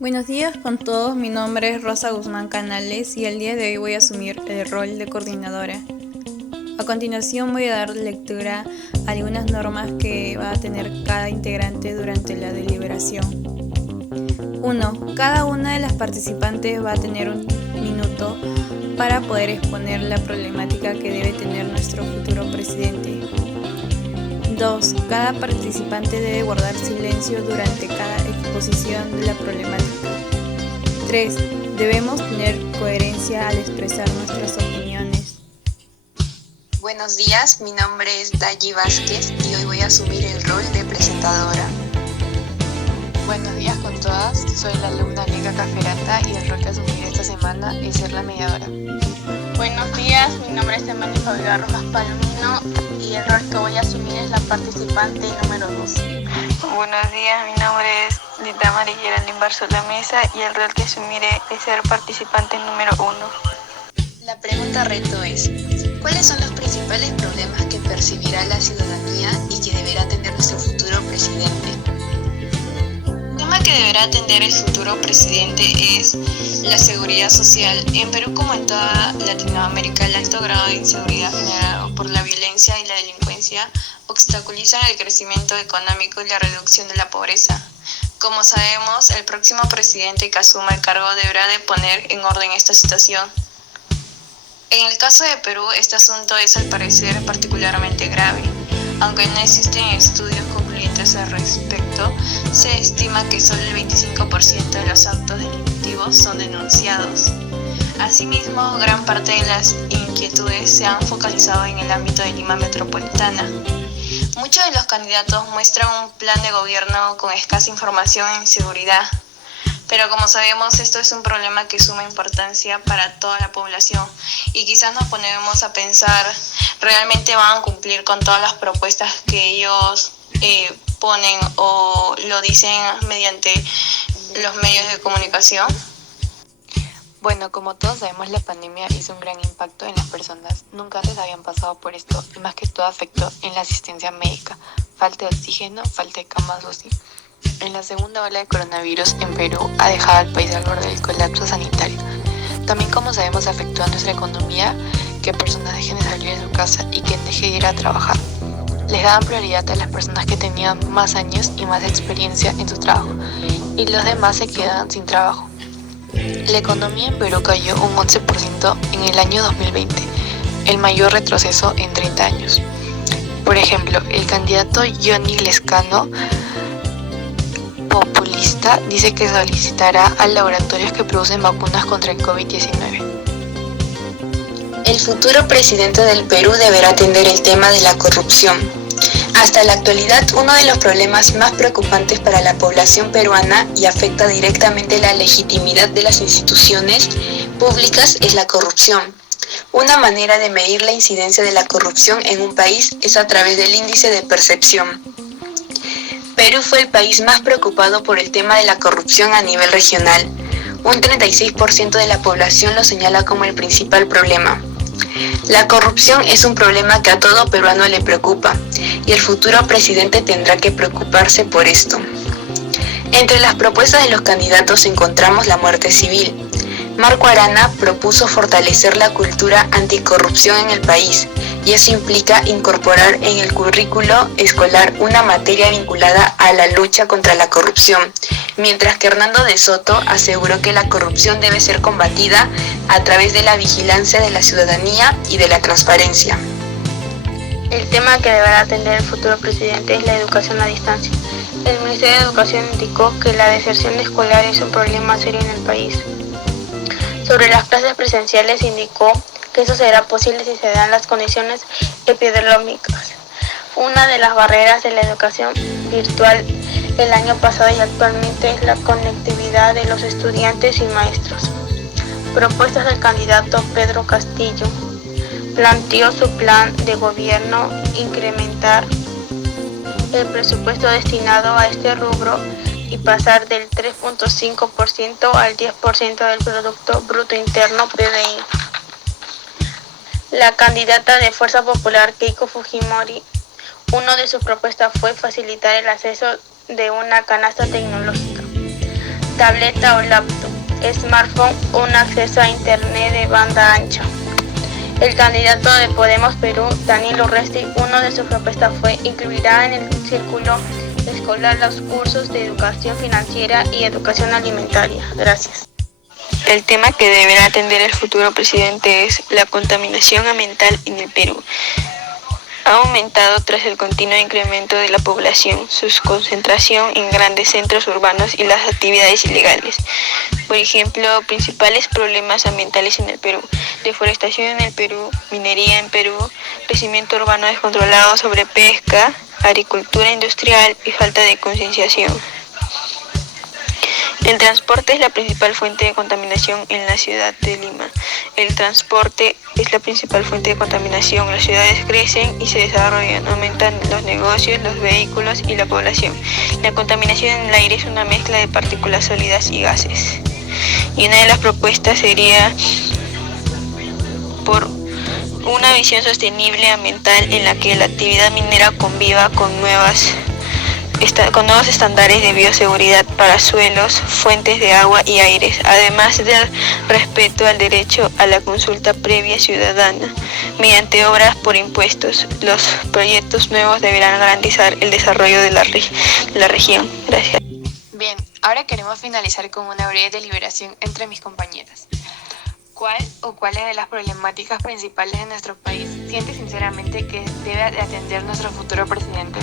Buenos días con todos, mi nombre es Rosa Guzmán Canales y el día de hoy voy a asumir el rol de coordinadora. A continuación voy a dar lectura a algunas normas que va a tener cada integrante durante la deliberación. 1. Cada una de las participantes va a tener un minuto para poder exponer la problemática que debe tener nuestro futuro presidente. 2. Cada participante debe guardar silencio durante cada exposición de la problemática. 3. Debemos tener coherencia al expresar nuestras opiniones. Buenos días, mi nombre es Dayi Vázquez y hoy voy a asumir el rol de presentadora. Buenos días con todas, soy la alumna Lega Caferata y el rol que asumiré esta semana es ser la mediadora. Buenos días, mi nombre es Emani Fabiola Rojas Palomino y el rol que voy a asumir es la participante número 2. Buenos días, mi nombre es Lita Marillera Limbarzo La Mesa y el rol que asumiré es ser participante número 1. La pregunta reto es, ¿cuáles son los principales problemas que percibirá la ciudadanía y que deberá atender nuestro futuro presidente? El tema que deberá atender el futuro presidente es la seguridad social. En Perú, como en toda Latinoamérica, el alto grado de inseguridad generado por la violencia y la delincuencia obstaculizan el crecimiento económico y la reducción de la pobreza. Como sabemos, el próximo presidente que asuma el cargo deberá de poner en orden esta situación. En el caso de Perú, este asunto es al parecer particularmente grave. Aunque no existen estudios concluyentes al respecto, se estima que solo el 25% de los actos delictivos son denunciados. Asimismo, gran parte de las inquietudes se han focalizado en el ámbito de Lima metropolitana. Muchos de los candidatos muestran un plan de gobierno con escasa información en seguridad. Pero como sabemos, esto es un problema que suma importancia para toda la población y quizás nos ponemos a pensar, ¿realmente van a cumplir con todas las propuestas que ellos ponen o lo dicen mediante los medios de comunicación? Bueno, como todos sabemos, la pandemia hizo un gran impacto en las personas. Nunca antes habían pasado por esto y más que todo afectó en la asistencia médica. Falta de oxígeno, falta de camas UCI. En la segunda ola de coronavirus en Perú ha dejado al país al borde del colapso sanitario. También, como sabemos, afectó a nuestra economía, que personas dejen de salir de su casa y que dejen de ir a trabajar. Les daban prioridad a las personas que tenían más años y más experiencia en su trabajo, y los demás se quedaban sin trabajo. La economía en Perú cayó un 11% en el año 2020, el mayor retroceso en 30 años. Por ejemplo, el candidato Johnny Lescano, populista, dice que solicitará a laboratorios que producen vacunas contra el COVID-19. El futuro presidente del Perú deberá atender el tema de la corrupción. Hasta la actualidad, uno de los problemas más preocupantes para la población peruana y afecta directamente la legitimidad de las instituciones públicas es la corrupción. Una manera de medir la incidencia de la corrupción en un país es a través del índice de percepción. Perú fue el país más preocupado por el tema de la corrupción a nivel regional. Un 36% de la población lo señala como el principal problema. La corrupción es un problema que a todo peruano le preocupa y el futuro presidente tendrá que preocuparse por esto. Entre las propuestas de los candidatos encontramos la muerte civil. Marco Arana propuso fortalecer la cultura anticorrupción en el país y eso implica incorporar en el currículo escolar una materia vinculada a la lucha contra la corrupción, mientras que Hernando de Soto aseguró que la corrupción debe ser combatida a través de la vigilancia de la ciudadanía y de la transparencia. El tema que deberá atender el futuro presidente es la educación a distancia. El Ministerio de Educación indicó que la deserción escolar es un problema serio en el país. Sobre las clases presenciales indicó que eso será posible si se dan las condiciones epidemiológicas. Una de las barreras de la educación virtual el año pasado y actualmente es la conectividad de los estudiantes y maestros. Propuestas del candidato Pedro Castillo. Planteó su plan de gobierno incrementar el presupuesto destinado a este rubro y pasar del 3.5% al 10% del Producto Bruto Interno (PBI). La candidata de Fuerza Popular, Keiko Fujimori, una de sus propuestas fue facilitar el acceso de una canasta tecnológica. tableta o laptop, smartphone o un acceso a internet de banda ancha. El candidato de Podemos Perú, Daniel Urresti, uno de sus propuestas fue incluirá en el círculo escolar los cursos de educación financiera y educación alimentaria. Gracias. El tema que deberá atender el futuro presidente es la contaminación ambiental en el Perú. Ha aumentado tras el continuo incremento de la población, su concentración en grandes centros urbanos y las actividades ilegales. Por ejemplo, principales problemas ambientales en el Perú: deforestación en el Perú, minería en Perú, crecimiento urbano descontrolado, sobrepesca, agricultura industrial y falta de concienciación. El transporte es la principal fuente de contaminación en la ciudad de Lima. El transporte es la principal fuente de contaminación. Las ciudades crecen y se desarrollan, aumentan los negocios, los vehículos y la población. La contaminación en el aire es una mezcla de partículas sólidas y gases. Y una de las propuestas sería por una visión sostenible ambiental en la que la actividad minera conviva con nuevos estándares de bioseguridad para suelos, fuentes de agua y aires, además del respeto al derecho a la consulta previa ciudadana. Mediante obras por impuestos, los proyectos nuevos deberán garantizar el desarrollo de la región. Gracias. Bien, ahora queremos finalizar con una breve deliberación entre mis compañeras. ¿Cuál o cuáles de las problemáticas principales de nuestro país siente sinceramente que debe de atender nuestro futuro presidente?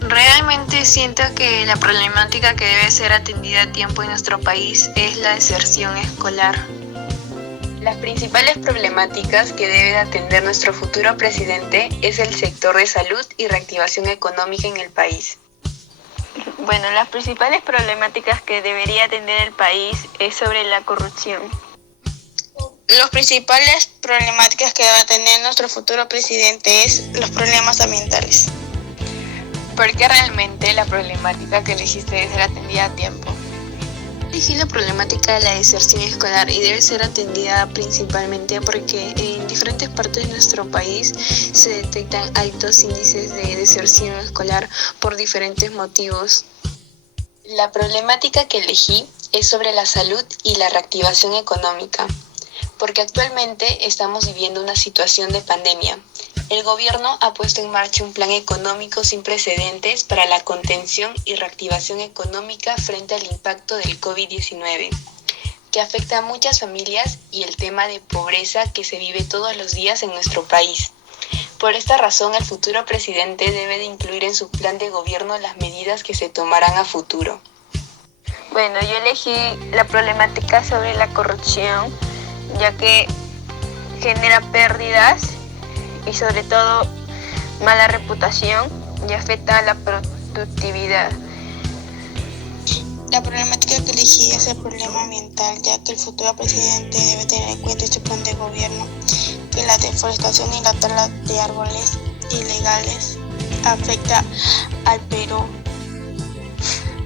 Realmente siento que la problemática que debe ser atendida a tiempo en nuestro país es la deserción escolar. Las principales problemáticas que debe de atender nuestro futuro presidente es el sector de salud y reactivación económica en el país. Bueno, las principales problemáticas que debería atender el país es sobre la corrupción. Las principales problemáticas que debe tener nuestro futuro presidente es los problemas ambientales. ¿Por qué realmente la problemática que elegiste debe ser atendida a tiempo? Elegí la problemática de la deserción escolar y debe ser atendida principalmente porque en diferentes partes de nuestro país se detectan altos índices de deserción escolar por diferentes motivos. La problemática que elegí es sobre la salud y la reactivación económica, porque actualmente estamos viviendo una situación de pandemia. El gobierno ha puesto en marcha un plan económico sin precedentes para la contención y reactivación económica frente al impacto del COVID-19, que afecta a muchas familias y el tema de pobreza que se vive todos los días en nuestro país. Por esta razón, el futuro presidente debe de incluir en su plan de gobierno las medidas que se tomarán a futuro. Bueno, yo elegí la problemática sobre la corrupción, ya que genera pérdidas y sobre todo mala reputación y afecta a la productividad. La problemática que elegí es el problema ambiental, ya que el futuro presidente debe tener en cuenta en su plan de gobierno que la deforestación y la tala de árboles ilegales afecta al Perú.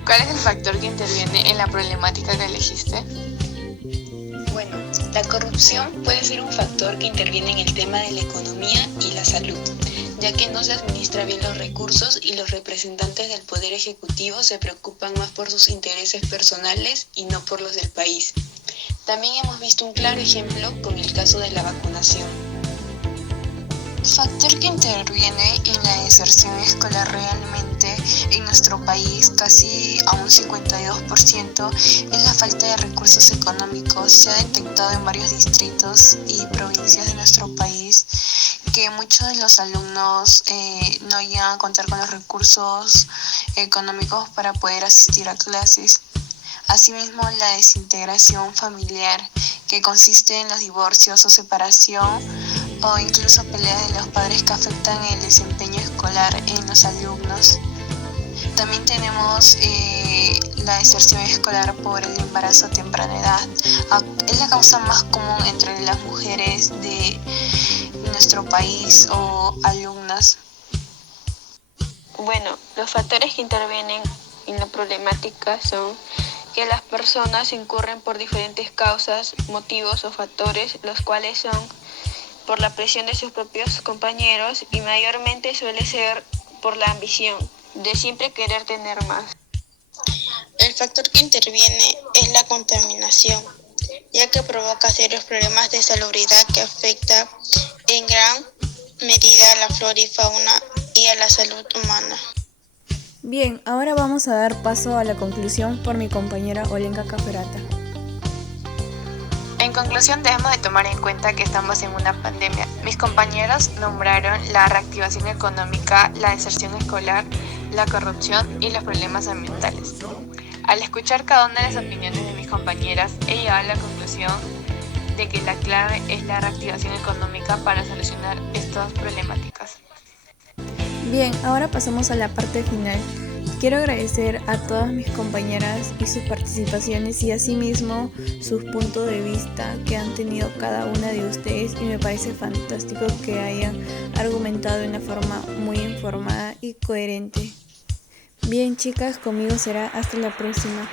¿Cuál es el factor que interviene en la problemática que elegiste? Bueno, la corrupción puede ser un factor que interviene en el tema de la economía y la salud, ya que no se administra bien los recursos y los representantes del Poder Ejecutivo se preocupan más por sus intereses personales y no por los del país. También hemos visto un claro ejemplo con el caso de la vacunación. El factor que interviene en la deserción escolar realmente en nuestro país, casi a un 52%, es la falta de recursos económicos. Se ha detectado en varios distritos y provincias de nuestro país que muchos de los alumnos no llegan a contar con los recursos económicos para poder asistir a clases. Asimismo, la desintegración familiar, que consiste en los divorcios o separación o incluso peleas de los padres que afectan el desempeño escolar en los alumnos. También tenemos la deserción escolar por el embarazo a temprana edad. Es la causa más común entre las mujeres de nuestro país o alumnas. Bueno, los factores que intervienen en la problemática son que las personas incurren por diferentes causas, motivos o factores, los cuales son por la presión de sus propios compañeros y mayormente suele ser por la ambición de siempre querer tener más. El factor que interviene es la contaminación, ya que provoca serios problemas de salubridad que afecta en gran medida a la flora y fauna y a la salud humana. Bien, ahora vamos a dar paso a la conclusión por mi compañera Olenka Caferata. En conclusión, debemos de tomar en cuenta que estamos en una pandemia. Mis compañeros nombraron la reactivación económica, la deserción escolar, la corrupción y los problemas ambientales. Al escuchar cada una de las opiniones de mis compañeras, he llegado a la conclusión de que la clave es la reactivación económica para solucionar estas problemáticas. Bien, ahora pasamos a la parte final. Quiero agradecer a todas mis compañeras y sus participaciones y asimismo sus puntos de vista que han tenido cada una de ustedes y me parece fantástico que hayan argumentado de una forma muy informada y coherente. Bien chicas, conmigo será hasta la próxima.